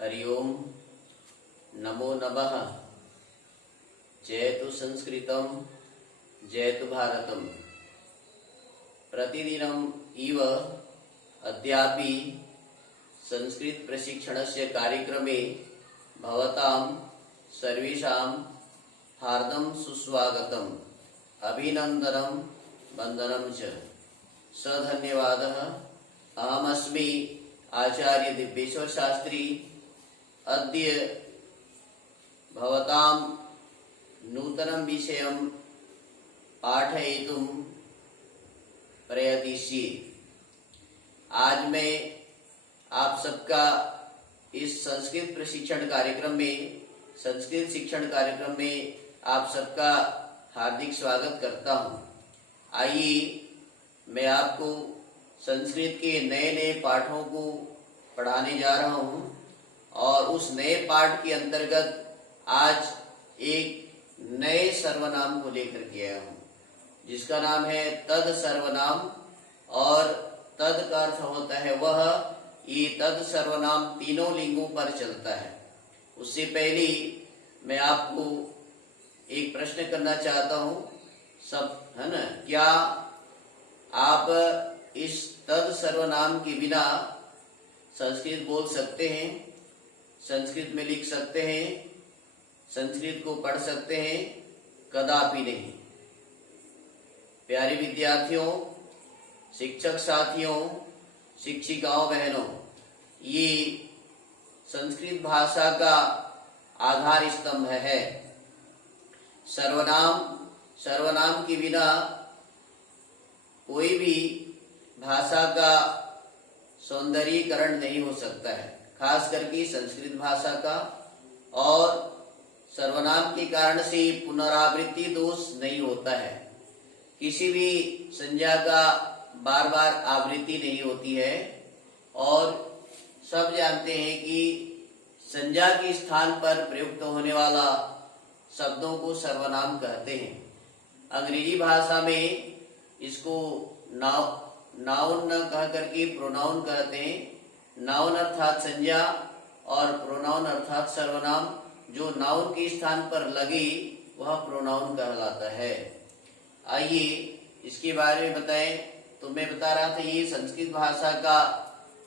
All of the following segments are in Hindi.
हरि ओम नमो नमः। जयतु संस्कृतं जयतु भारतम। प्रतिदिनम् इव अद्यापि संस्कृत प्रशिक्षणस्य कार्यक्रमे भवतां सर्वेषां हार्दं सुस्वागतम्, अभिनन्दनं वन्दनं च। सधन्यवादः। अहमस्मि आचार्य दिव्येश्वर शास्त्री। अद्य भवतां नूतनं विषयं पाठयितुं प्रयतिष्ये। आज मैं आप सबका इस संस्कृत प्रशिक्षण कार्यक्रम में, संस्कृत शिक्षण कार्यक्रम में आप सबका हार्दिक स्वागत करता हूं। आइए मैं आपको संस्कृत के नए नए पाठों को पढ़ाने जा रहा हूं और उस नए पाठ के अंतर्गत आज एक नए सर्वनाम को लेकर के आया हूं, जिसका नाम है तद सर्वनाम। और तद का अर्थ होता है वह। ये तद सर्वनाम तीनों लिंगों पर चलता है। उससे पहले मैं आपको एक प्रश्न करना चाहता हूं, सब है ना, क्या आप इस तद सर्वनाम के बिना संस्कृत बोल सकते हैं, संस्कृत में लिख सकते हैं, संस्कृत को पढ़ सकते हैं? कदापि नहीं। प्यारे विद्यार्थियों, शिक्षक साथियों, शिक्षिकाओं, बहनों, ये संस्कृत भाषा का आधार स्तंभ है। सर्वनाम के बिना कोई भी भाषा का सौंदर्यीकरण नहीं हो सकता है, खास करके संस्कृत भाषा का। और सर्वनाम के कारण से पुनरावृत्ति दोष नहीं होता है। किसी भी संज्ञा का बार बार आवृत्ति नहीं होती है। और सब जानते हैं कि संज्ञा के स्थान पर प्रयुक्त होने वाला शब्दों को सर्वनाम कहते हैं। अंग्रेजी भाषा में इसको नाउन न कह करके प्रोनाउन कहते हैं। नाउन अर्थात संज्ञा और प्रोनाउन अर्थात सर्वनाम। जो नाउन के स्थान पर लगे वह प्रोनाउन कहलाता है। आइए इसके बारे में बताएं। तो मैं बता रहा था, ये संस्कृत भाषा का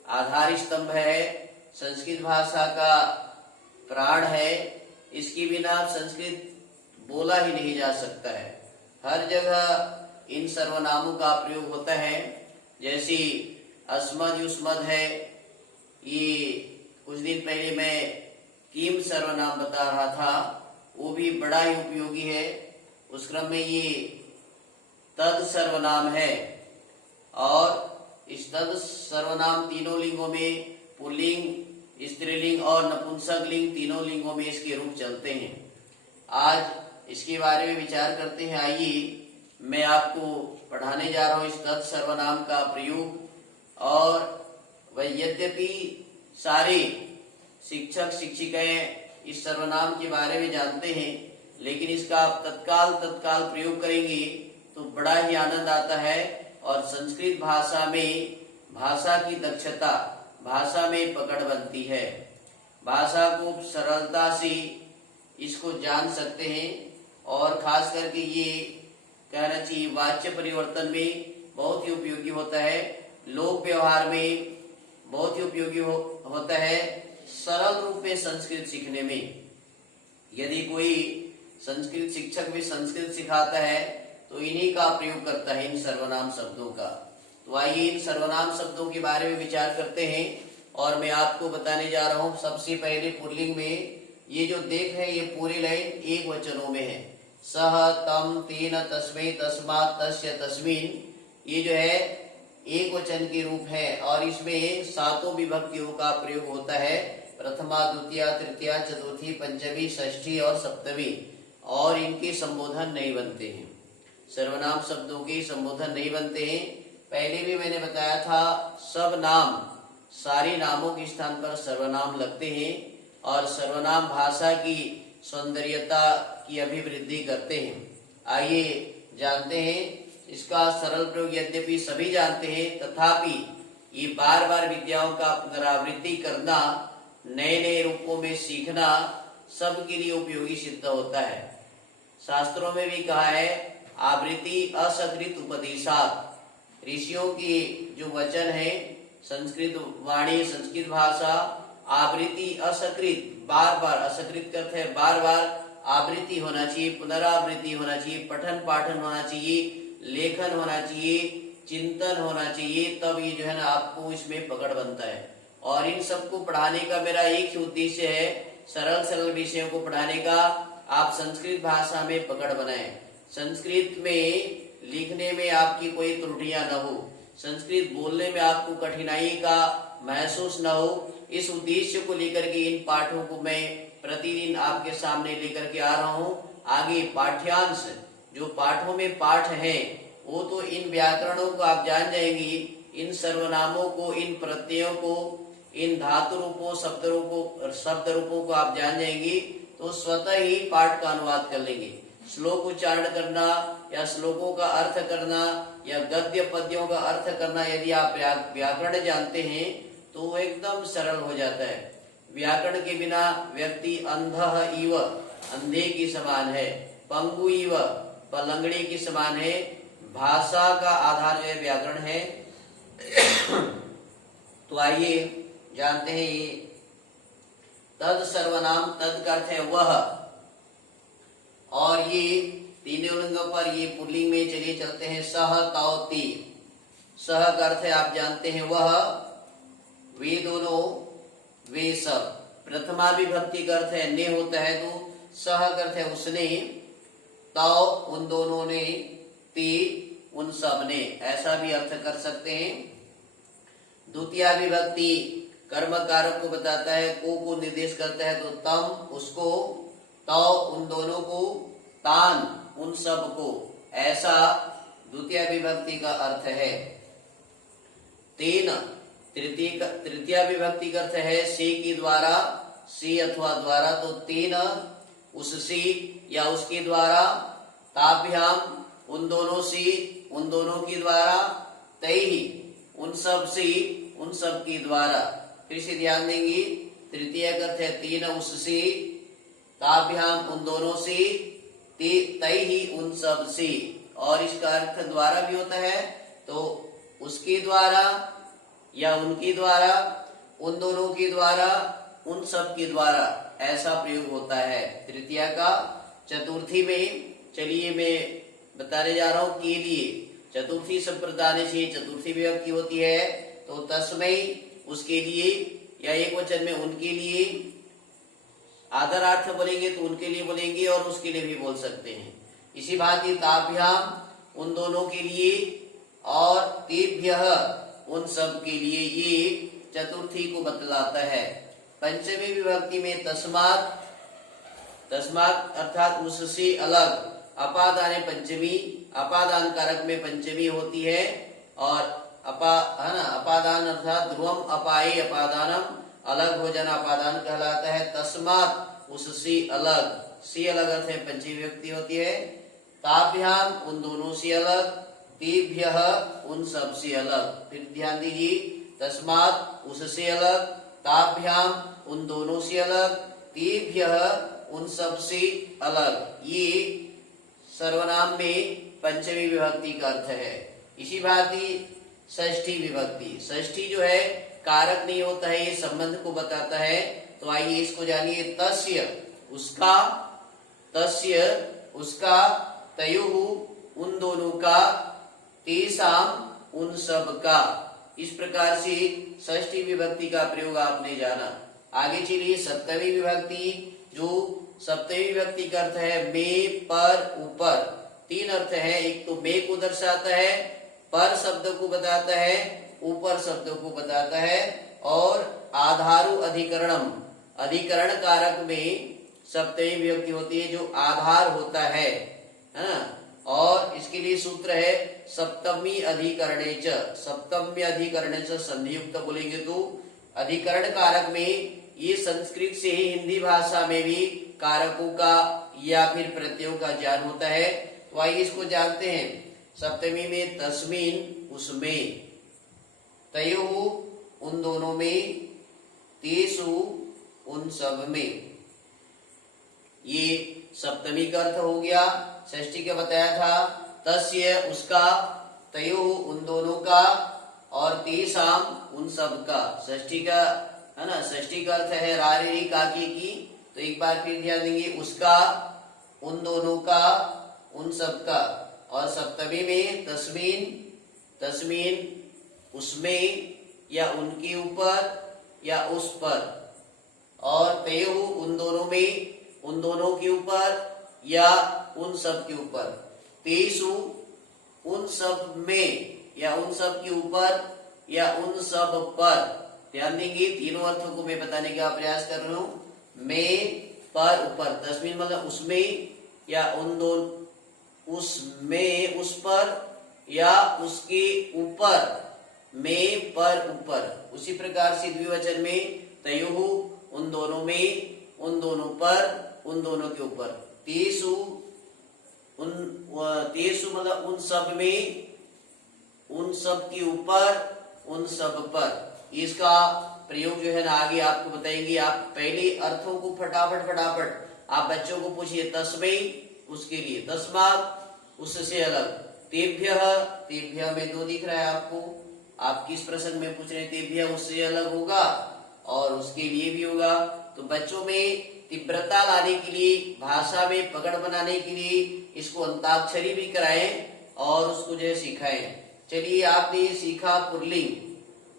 आधार स्तंभ है, संस्कृत भाषा का प्राण है। इसके बिना संस्कृत बोला ही नहीं जा सकता है। हर जगह इन सर्वनामों का प्रयोग होता है। जैसे अस्मद युष्मद है, ये कुछ दिन पहले मैं कीम सर्वनाम बता रहा था, वो भी बड़ा ही उपयोगी है। उस क्रम में ये तद सर्वनाम है। और इस तद सर्वनाम तीनों लिंगों में, पुल्लिंग, स्त्रीलिंग और नपुंसक लिंग, तीनों लिंगों में इसके रूप चलते हैं। आज इसके बारे में विचार करते हैं। आइए मैं आपको पढ़ाने जा रहा हूं इस तद सर्वनाम का प्रयोग। और वह यद्यपि सारे शिक्षक शिक्षिकाएं इस सर्वनाम के बारे में जानते हैं, लेकिन इसका आप तत्काल प्रयोग करेंगे तो बड़ा ही आनंद आता है। और संस्कृत भाषा में भाषा की दक्षता, भाषा में पकड़ बनती है। भाषा को सरलता से इसको जान सकते हैं। और खास करके ये कहना चाहिए वाच्य परिवर्तन में बहुत ही उपयोगी होता है। लोक व्यवहार में बहुत ही उपयोगी होता है। सरल रूप में संस्कृत सीखने में यदि कोई संस्कृत शिक्षक भी संस्कृत सिखाता है तो इन्हीं का प्रयोग करता है, इन सर्वनाम शब्दों का। तो आइए इन सर्वनाम शब्दों के बारे में विचार करते हैं। और मैं आपको बताने जा रहा हूं सबसे पहले पुल्लिंग में। ये जो देख है ये पूरी लाइन एक वचनों में है। सह, तम, तेन, तस्मै, तस्मात्, तस्य, तस्मिन्, ये जो है एक वचन के रूप है। और इसमें सातों विभक्तियों का प्रयोग होता है, प्रथमा, द्वितीया, तृतीया, चतुर्थी, पंचमी, षष्ठी और सप्तमी। और इनके संबोधन नहीं बनते हैं, सर्वनाम शब्दों के संबोधन नहीं बनते हैं। पहले भी मैंने बताया था, सब नाम, सारे नामों के स्थान पर सर्वनाम लगते हैं। और सर्वनाम भाषा की सौंदर्यता की अभिवृद्धि करते हैं। आइए जानते हैं इसका सरल प्रयोग। यद्यपि सभी जानते हैं, तथापि ये बार बार विद्याओं का पुनरावृत्ति करना नए नए रूपों में सीखना सबके लिए उपयोगी सिद्ध होता है। शास्त्रों में भी कहा है आवृत्ति असकृत उपदेशात। ऋषियों की जो वचन है, संस्कृत वाणी, संस्कृत भाषा, आवृत्ति असकृत, बार बार, असकृत करते हैं बार बार, आवृत्ति होना चाहिए, पुनरावृत्ति होना चाहिए, पठन पाठन होना चाहिए, लेखन होना चाहिए, चिंतन होना चाहिए, तब ये जो है ना आपको इसमें पकड़ बनता है। और इन सबको पढ़ाने का मेरा एक ही उद्देश्य है, सरल सरल विषयों को पढ़ाने का, आप संस्कृत भाषा में पकड़ बनाएं, संस्कृत में लिखने में आपकी कोई त्रुटियां न हो, संस्कृत बोलने में आपको कठिनाई का महसूस न हो। इस उद्देश्य को लेकर के इन पाठों को मैं प्रतिदिन आपके सामने लेकर के आ रहा हूँ। आगे पाठ्यांश, जो पाठों में पाठ है, वो तो इन व्याकरणों को आप जान जाएंगी, इन सर्वनामों को, इन प्रत्ययों को, इन धातु रूपों, शब्द रूपों को आप जान जाएंगी, तो स्वतः ही पाठ का अनुवाद कर लेंगे। श्लोक उच्चारण करना या श्लोकों का अर्थ करना या गद्य पद्यों का अर्थ करना, यदि आप व्याकरण जानते हैं तो वो एकदम सरल हो जाता है। व्याकरण के बिना व्यक्ति अंधः इव, अंधे की समान है, पंगु इव, पलंगड़ी की समान है। भाषा का आधार जो है व्याकरण है। तो आइए जानते हैं ये तद सर्वनाम, तद का अर्थ है वह, और ये तीनों लिंगों पर ये पुल्लिंग में चलिए चलते हैं सह तौ ती। सह का अर्थ है आप जानते हैं वह, वे दोनों, वे सब। प्रथमा विभक्ति का अर्थ है ने होता है, तो सह का अर्थ है उसने, तौ उन दोनों ने, ती उन सब ने, ऐसा भी अर्थ कर सकते हैं। द्वितीय विभक्ति कर्म कारक को बताता है, को निर्देश करता है, तो तम उसको, तौ उन दोनों को, तान उन सब को, ऐसा द्वितीय विभक्ति का अर्थ है। तेन तृतीय विभक्ति का अर्थ है से के द्वारा, से अथवा द्वारा, तो तेन उससे या उसके द्वारा, ताभ्याम उन दोनों से, उन दोनों के द्वारा, तैहि उन सब से, उन सब के द्वारा। फिर से ध्यान देंगे, तृतीय का अर्थ है तीन उससे, ताभ्याम उन दोनों से, तैहि उन सब से, और इसका अर्थ द्वारा भी होता है, तो उसके द्वारा या उनके द्वारा, उन दोनों के द्वारा, उन सब के द्वारा, ऐसा प्रयोग होता है तृतीया का। चतुर्थी में चलिए मैं बताने जा रहा हूं के लिए। चतुर्थी संप्रदाय से चतुर्थी विभक्ति होती है, तो तस्मै उसके लिए, या एक वचन में उनके लिए, आदरार्थ बोलेंगे तो उनके लिए बोलेंगे और उसके लिए भी बोल सकते हैं। इसी भांति ताभ्याम उन दोनों के लिए और तेभ्यः उन सब के लिए, ये चतुर्थी को बतलाता है। पंचमी विभक्ति में तस्मात्, तस्मात् अर्थात उससे अलग, अपादान पंचमी, अपादान कारक में पंचमी होती है, और है ना, अपादान अर्थात ध्रुवम अपाये अपादानम, अलग हो जाना अपादान कहलाता है। तस्मात् उससे अलग, से अलग अर्थ है पंचमी विभक्ति होती है। ताभ्याम उन दोनों से अलग, तेभ्यः उन सब से अलग। फिर ध्यान दीजिए, तस्मात् उससे अलग, ताभ्याम उन दोनों से अलग, तेभ्यः उन सब से अलग, ये सर्वनाम में पंचमी विभक्ति का अर्थ है। इसी भांति षष्ठी विभक्ति, षष्ठी जो है कारक नहीं होता है, ये संबंध को बताता है। तो आइए इसको जानिए, तस्य उसका, तस्य उसका, तयोः उन दोनों का, तेषाम उन सब का। इस प्रकार से षष्ठी विभक्ति का प्रयोग आपने जाना। आगे चलिए सप्तमी विभक्ति, जो सप्तमी विभक्ति का अर्थ है में, पर, ऊपर। तीन अर्थ है, एक तो में को दर्शाता है, पर शब्द को बताता है, ऊपर शब्द को बताता है, और आधारु अधिकरणम, अधिकरण कारक में सप्तमी विभक्ति होती है, जो आधार होता है ना। और इसके लिए सूत्र है सप्तमी अधिकरणे च, सप्तमी अधिकरणे च संधियुक्त बोलेंगे तो अधिकरण कारक में, ये संस्कृत से ही हिंदी भाषा में भी कारकों का या फिर प्रत्ययों का ज्ञान होता है। तो आइए इसको जानते हैं। सप्तमी में तस्मीन उसमें, तयोः उन दोनों में, तेषु उन सब में। ये सप्तमी का अर्थ हो गया। षष्ठी का बताया था, तस्य उसका, तयोः उन दोनों का, और तेषाम उन सब का। षष्ठी का है ना, षष्ठी का अर्थ है रारी काकी की, तो एक बार फिर ध्यान देंगे, उसका, उन दोनों का, उन सब का। और सप्तमी में तस्मीन, तस्मीन उसमें या उनके ऊपर या उस पर, और तयोः उन दोनों में, उन दोनों के ऊपर या उन सब के ऊपर, तेषु उन सब में या उन सब के ऊपर या उन सब पर। ध्यान देंगे, तीनों अर्थों को मैं बताने का प्रयास कर रहा हूं। में, पर, ऊपर। तस्मीन मतलब उसमें या उन दोनों, उसमें, उस पर या उसके ऊपर, में, पर, ऊपर। उसी प्रकार से द्विवचन में तयोः उन दोनों में, उन दोनों पर, उन दोनों के ऊपर। तेषु उन, तेषु मतलब उन सब में, उन सब के ऊपर, उन सब पर। इसका प्रयोग जो है ना आगे आपको बताएंगे। आप पहले अर्थों को फटाफट आप बच्चों को पूछिए। तस्मै उसके लिए, तस्मात् उससे अलग, तेभ्यः, तेभ्यः में दो दिख रहा है आपको, आप किस प्रसंग में पूछ रहे हैं। तेभ्यः उससे अलग होगा और उसके लिए भी होगा। तो बच्चों में तीव्रता लाने के लिए, भाषा में पकड़ बनाने के लिए इसको अंताक्षरी भी कराएं और उसको जो है सिखाएं। चलिए, आपने सीखा पुल्लिंग,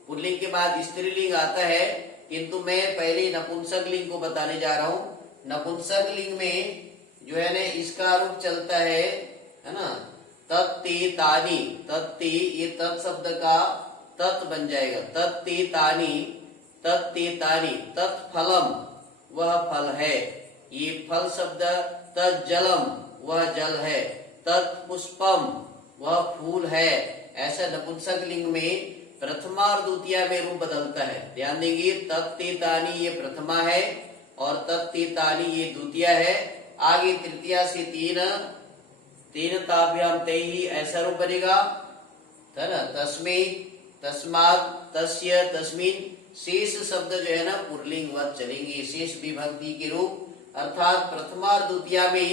पुल्लिंग के बाद स्त्रीलिंग आता है, किंतु मैं पहले नपुंसक लिंग को बताने जा रहा हूँ। नपुंसक लिंग में जो है ना इसका रूप चलता है ना, तत्ते तानी। तत्ते, ये तत् शब्द का तत् बन जाएगा, तत्ते तानी, तत्ते तानी। तत्फलम, वह फल है। ये फल शब्द, तज्जलम, वह जल है। तत्पुष्पम, वह फूल है। ऐसा नपुंसक लिंग में प्रथमा और द्वितीया में रूप बदलता है। ध्यान देंगे, तत्तेतानी ये प्रथमा है और तत्तेतानी ये द्वितीया है। आगे तृतीया से तीन, तीन ताभ्याम तैहि ऐसा रूप बनेगा, है ना। तस्मै, तस्मात्, तस्य, तस्मिन्। शेष शब्द जो है ना पुल्लिंग वत चलेंगे, शेष विभक्ति के रूप, अर्थात प्रथमा और द्वितीया में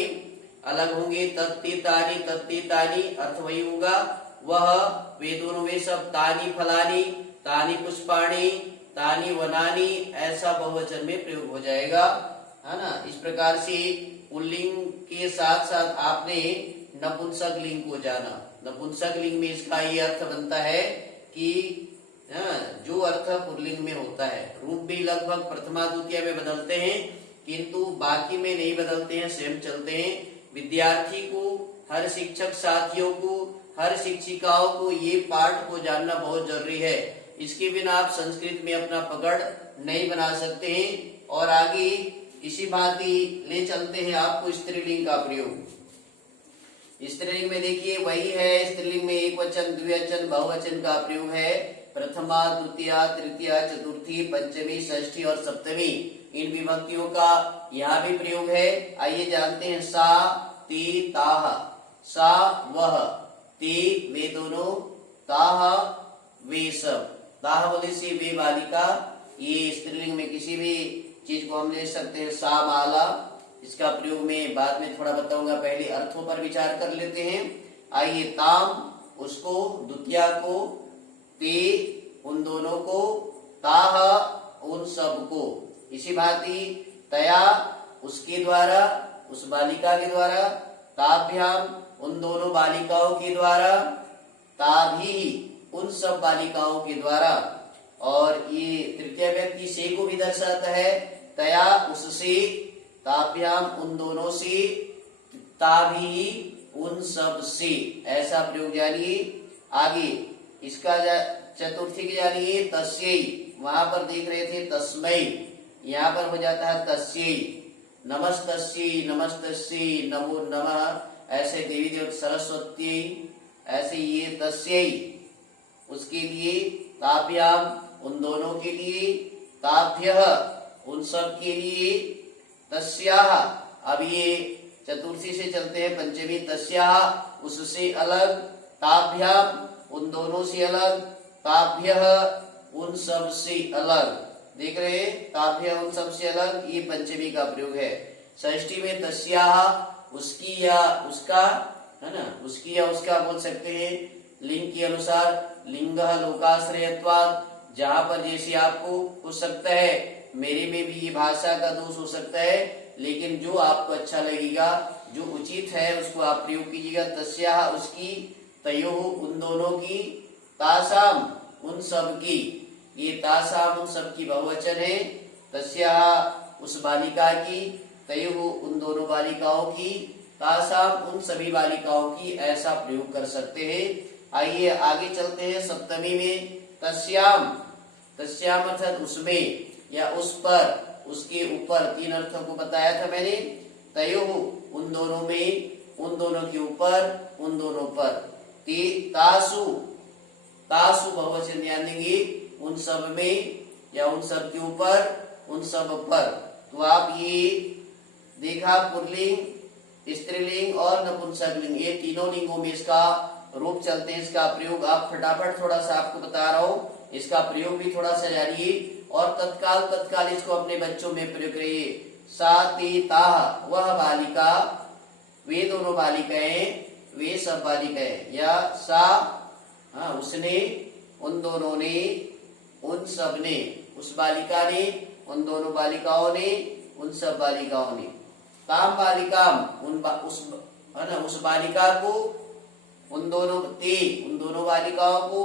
अलग होंगे। तत्तेतानी, तत्तेतानी अर्थ वही होगा, वह, वे दोनों वे सब। तानी फलानी, तानी पुष्पाणी, तानी वनानी, ऐसा बहुवचन में प्रयोग हो जाएगा, है ना। इस प्रकार से पुल्लिंग के साथ साथ आपने नपुंसक लिंग को जाना। नपुंसक लिंग में इसका ये अर्थ बनता है कि जो अर्थ पुल्लिंग में होता है, रूप भी लगभग प्रथमा द्वितीय में बदलते हैं, किंतु बाकी में नहीं बदलते हैं, सेम चलते हैं। विद्यार्थी को, हर शिक्षक साथियों को, हर शिक्षिकाओं को ये पाठ को जानना बहुत जरूरी है। इसके बिना आप संस्कृत में अपना पकड़ नहीं बना सकते हैं। और आगे इसी भांति ले चलते हैं आपको स्त्रीलिंग का प्रयोग। स्त्रीलिंग में देखिए वही है, स्त्रीलिंग में एक वचन, द्विवचन, बहुवचन का प्रयोग है। प्रथमा, द्वितीया, तृतीया, चतुर्थी, पंचमी, षष्ठी और सप्तमी, इन विभक्तियों का यहाँ भी प्रयोग है। आइए जानते हैं। सा, ते, ताह। सा वह, ते वे दोनों, ताह वे सब। ताह बोले से वे बालिका, ये स्त्रीलिंग में किसी भी चीज को हम ले सकते हैं। सा माला, इसका प्रयोग मैं बाद में थोड़ा बताऊंगा, पहले अर्थों पर विचार कर लेते हैं। आइए, ताम उसको, द्वितीया को, ते उन दोनों को, ताह उन सब को। इसी भांति तया उसके द्वारा, उस बालिका के द्वारा, ताभ्याम उन दोनों बालिकाओं के द्वारा, ताभी उन सब बालिकाओं के द्वारा। और ये तृतीय व्यक्ति से को भी दर्शाता है। तया उससे, ताभ्याम उन दोनों से, ताभी उन सब से, ऐसा प्रयोग जानिए। आगे इसका चतुर्थी के जानिए। तस्यै, वहां पर देख रहे थे तस्मै, यहाँ पर हो जाता है तस्यै। नमस्तस्यै, नमस्तस्यै, नमो नमः, ऐसे देवी देवता सरस्वती, ऐसे ये तस्यै उसके लिए, ताभ्याम उन दोनों के लिए, ताभ्यः उन सब के लिए, तस्याः। अब ये चतुर्थी से चलते हैं पंचमी। तस्याः उससे अलग, ताभ्याम उन दोनों से अलग, ताभ्यः उन सब से अलग। देख रहे हैं, ताभ्यः उन सबसे अलग, ये पंचमी का प्रयोग है। षष्ठी में तस्याः, उसकी या उसका, है ना, उसकी या उसका बोल सकते हैं। लिंग के अनुसार लिंगः लोकाश्रयत्वात्, जहां पर जैसे आपको हो सकता है, मेरे में भी ये भाषा का दोष हो सकता है, लेकिन जो आपको अच्छा लगेगा, जो उचित है उसको आप प्रयोग कीजिएगा। तस्याः उसकी, तयोः उन दोनों की, तासाम उन सब की, ये तासाम उन सब की बहुवचन है। तस्याः उस बालिका की, तयोः उन दोनों बालिकाओं की, तासाम उन सभी बालिकाओं की, ऐसा प्रयोग कर सकते हैं। आइए आगे चलते हैं सप्तमी में। तस्याम, तस्याम अर्थात उसमें या उस पर, उसके ऊपर, तीन अर्थों को बताया था मैंने। तयोः उन दोनों में, उन दोनों के ऊपर, उन दोनों पर। तासु, तासु बहुवचन ध्यान देंगे, उन सब में या उन सब के ऊपर, उन सब पर। तो आप ये देखा, पुल्लिंग, स्त्रीलिंग और नपुंसकलिंग, ये तीनों लिंगों में इसका रूप चलते हैं। इसका प्रयोग आप फटाफट थोड़ा सा आपको बता रहा हूँ, इसका प्रयोग भी थोड़ा सा जानिए और तत्काल तत्काल इसको अपने बच्चों में प्रयोग करिए। सा ते ताः, वह बालिका, वे दोनों बालिकाएं, वे सब बालिकाएं, या सा, हाँ उसने, उन दोनों ने, उन सब ने, उस बालिका ने, उन दोनों बालिकाओं ने, उन सब बालिकाओं ने। ताम बालिकाम, उस, है ना, उस बालिका को, उन दोनों, ते उन दोनों बालिकाओं को,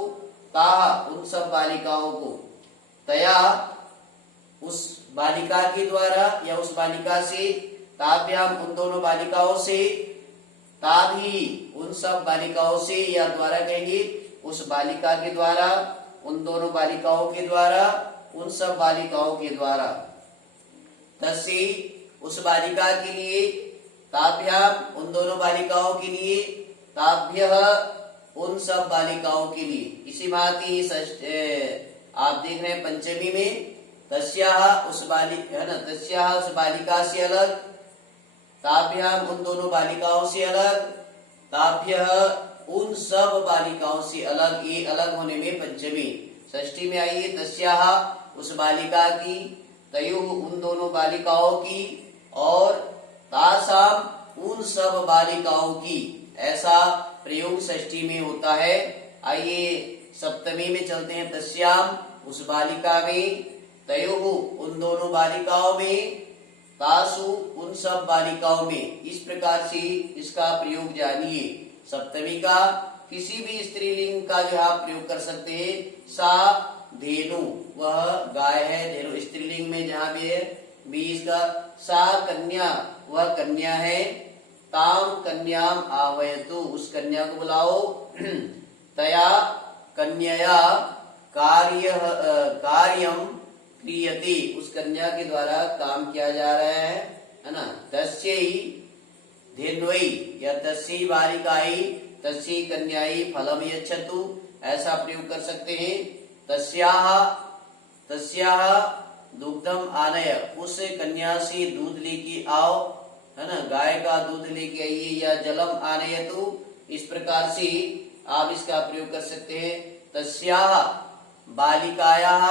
ताः उन सब बालिकाओं को, तया उस बालिका के द्वारा या उस बालिका से, ताभ्याम उन दोनों बालिकाओं से, ताभी उन सब बालिकाओं से, या द्वारा कहेंगे, उस बालिका के द्वारा, उन दोनों बालिकाओं के द्वारा, उन सब बालिकाओं के द्वारा। तस्यै उस बालिका के लिए, ताभ्याम उन दोनों बालिकाओं के लिए, ताभ्यः उन सब बालिकाओं के लिए। इसी भांति आप देख रहे हैं पंचमी में, तस्याः उस है ना, तस्याः उस बालिका से अलग, ताभ्याम उन दोनों बालिकाओं से अलग, ताभ्यः उन सब बालिकाओं से अलग, ये अलग होने में पंचमी। षष्ठी में आइए, तस्याः उस बालिका की, तयोः उन दोनों बालिकाओं की, और तासाम उन सब बालिकाओं की, ऐसा प्रयोग षष्ठी में होता है। आइए सप्तमी में चलते हैं। तस्याम उस बालिका में, तयोः उन दोनों बालिकाओं में, तासु उन सब बालिकाओं में। इस प्रकार से इसका प्रयोग जानिए। सप्तमी का किसी भी स्त्रीलिंग का जो आप प्रयोग कर सकते हैं। सा धेनु, वह गाय है, धेनु स्त्रीलिंग में जहाँ भी है, भी इसका। सा कन्या, वह कन्या है। ताम कन्याम आह्वयतु, उस कन्या को बुलाओ। तया कन्यया कार्यम क्रियते, उस कन्या के द्वारा काम किया जा रहा है ना। तस्यै धेन्वै या तस्यै बालिकायै, तस्यै कन्यायै फलम यच्छतु, ऐसा प्रयोग कर सकते हैं। तस्याः, तस्याः दुग्धम आनय, उस कन्या से दूध लेके आओ, है ना, गाय का दूध लेके आइए। या जलम आनयतु, इस प्रकार से आप इसका प्रयोग कर सकते हैं। तस्याः बालिकायाः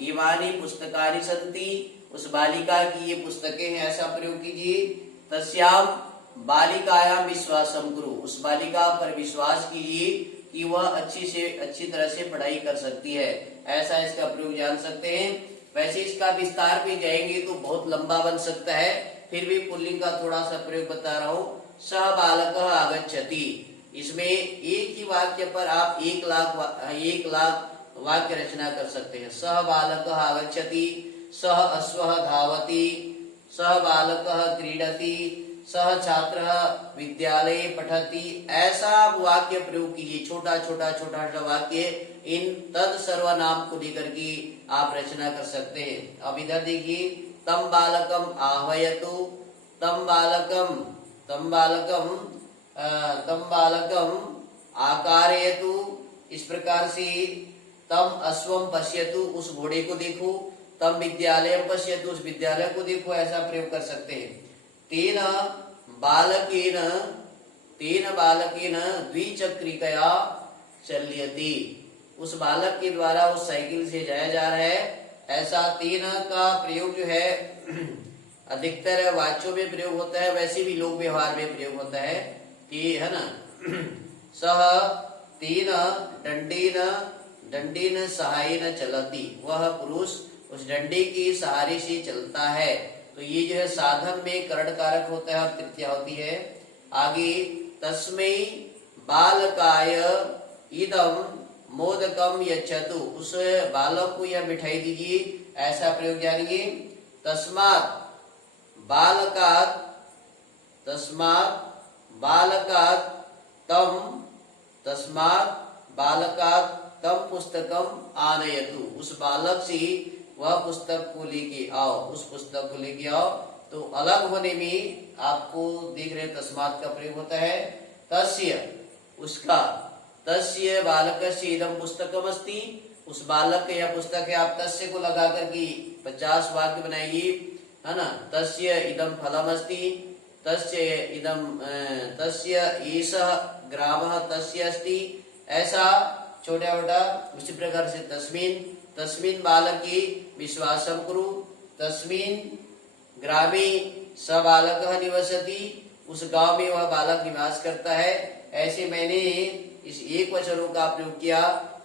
इमानि पुस्तकानि सन्ति, उस बालिका की ये पुस्तकें हैं, ऐसा प्रयोग कीजिए। तस्याम बालिकायाम विश्वासम कुरु, उस बालिका पर विश्वास कीजिए कि वह अच्छी तरह से पढ़ाई कर सकती है, ऐसा इसका प्रयोग जान सकते हैं। वैसे इसका विस्तार पे जाएंगे तो बहुत लंबा बन सकता है, फिर भी पुल्लिंग का थोड़ा सा प्रयोग बता रहा हूँ। स बालकः आगच्छति, इसमें एक ही वाक्य पर आप 1 लाख वाक्य रचना कर सकते हैं। सह बालकः आगच्छति, सह अश्वः धावति, सह बालकः क्रीडति, सह छात्रः विद्यालये पठति, ऐसा वाक्य प्रयोग कीजिए। छोटा छोटा वाक्य इन तद सर्वनाम को लेकर के आप रचना कर सकते हैं। अब इधर देखिए, तम बालकम आह्वयतु, तम बालकम आकारयतु, इस प्रकार से। तम अश्वम पश्यतु, उस घोड़े को देखो। तम विद्यालयम पश्यतु, उस विद्यालय को देखो, ऐसा प्रयोग कर सकते हैं। तेन बालकेन द्विचक्रिकया चल्यति, उस बालक के द्वारा उस साइकिल से जाया जा रहा है, ऐसा तीन का प्रयोग जो है अधिकतर वाच्यों में प्रयोग होता है, वैसे भी लोक व्यवहार में प्रयोग होता है कि है ना सह तीन दंडीन दंडीन सहायन चलती, वह पुरुष उस डंडी की सहारे से चलता है। तो ये जो है साधन में करण कारक होता है और तृतीया होती है। आगे तस्मै बालकाय इदम मोदकम यच्छतु, उस बालक को यह मिठाई दीजिए, ऐसा प्रयोग जानेंगे। तस्मात् बालकात् तम पुस्तकम आनयतु, उस बालक से वह पुस्तक को लेके आओ, उस पुस्तक को लेके आओ। तो अलग होने में आपको देख रहे तस्मात् का प्रयोग होता है। तस्य, उसका, तस्य बालकस्य इदं पुस्तकम अस्ति, उस बालक के यह पुस्तक है। आप तस्य को लगा करके 50 वाक्य बनाइए, है ना। तस्य इदं फलम अस्ति, तस्य एषः ग्रामः तस्य अस्ति, ऐसा छोटा छोटा। उसी प्रकार से तस्मिन् बालके विश्वासं कुरु, तस्मिन् ग्रामे स बालकः निवसति, उस गांव में वह बालक निवास करता है। ऐसे मैंने इस एक वचनों का प्रयोग किया।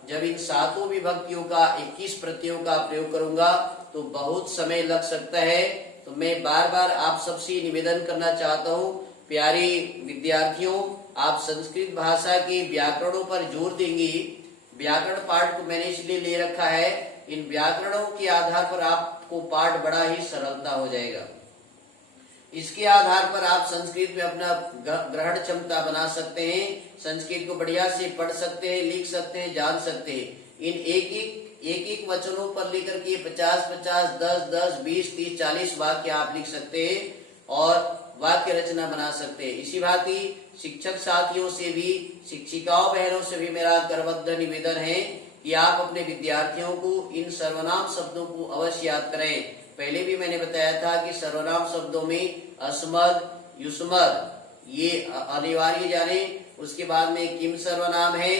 जब इन सातों विभक्तियों का 21 प्रत्ययों का प्रयोग करूंगा तो बहुत समय लग सकता है। तो मैं बार बार आप सबसे निवेदन करना चाहता हूँ, प्यारे विद्यार्थियों, आप संस्कृत भाषा के व्याकरणों पर जोर देंगे। व्याकरण पाठ को मैंने इसलिए ले रखा है, इन व्याकरणों के आधार पर आपको पाठ बड़ा ही सरलता हो जाएगा। इसके आधार पर आप संस्कृत में अपना ग्रहण क्षमता बना सकते हैं, संस्कृत को बढ़िया से पढ़ सकते हैं, लिख सकते हैं, जान सकते हैं। इन एक एक वचनों पर लेकर के 50-50, 10-10, 20, 30, 40 वाक्य आप लिख सकते हैं और वाक्य रचना बना सकते हैं। इसी भांति शिक्षक साथियों से भी, शिक्षिकाओं बहनों से भी मेरा करबद्ध निवेदन है कि आप अपने विद्यार्थियों को इन सर्वनाम शब्दों को अवश्य याद करें। पहले भी मैंने बताया था कि सर्वनाम शब्दों में अस्मद, युष्मद ये अनिवार्य जाने। उसके बाद में किम सर्वनाम है,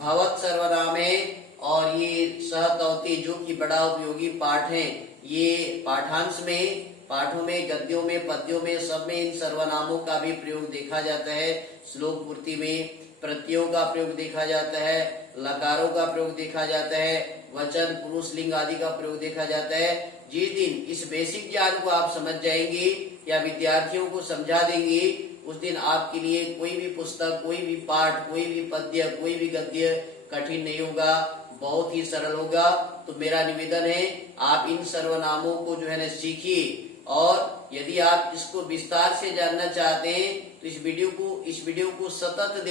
भवत सर्वनाम है, और ये सहतौती जो कि बड़ा उपयोगी पाठ है। ये पाठांश में, पाठों में, गद्यों में, पद्यों में, सब में इन सर्वनामों का भी प्रयोग देखा जाता है। श्लोक पूर्ति में प्रत्ययों का प्रयोग देखा जाता है, लकारों का प्रयोग देखा जाता है, वचन, पुरुष, लिंग आदि का प्रयोग देखा जाता है। जिस दिन इस बेसिक ज्ञान को आप समझ जाएंगे या विद्यार्थियों को समझा देंगे, उस दिन आपके लिए कोई भी पुस्तक, कोई भी पाठ, कोई भी पद्य, कोई भी गद्य कठिन नहीं होगा, बहुत ही सरल होगा। तो मेरा निवेदन है आप इन सर्वनामों को जो है ना सीखिए, और यदि आप इसको विस्तार से जानना चाहते हैं तो इस वीडियो को सतत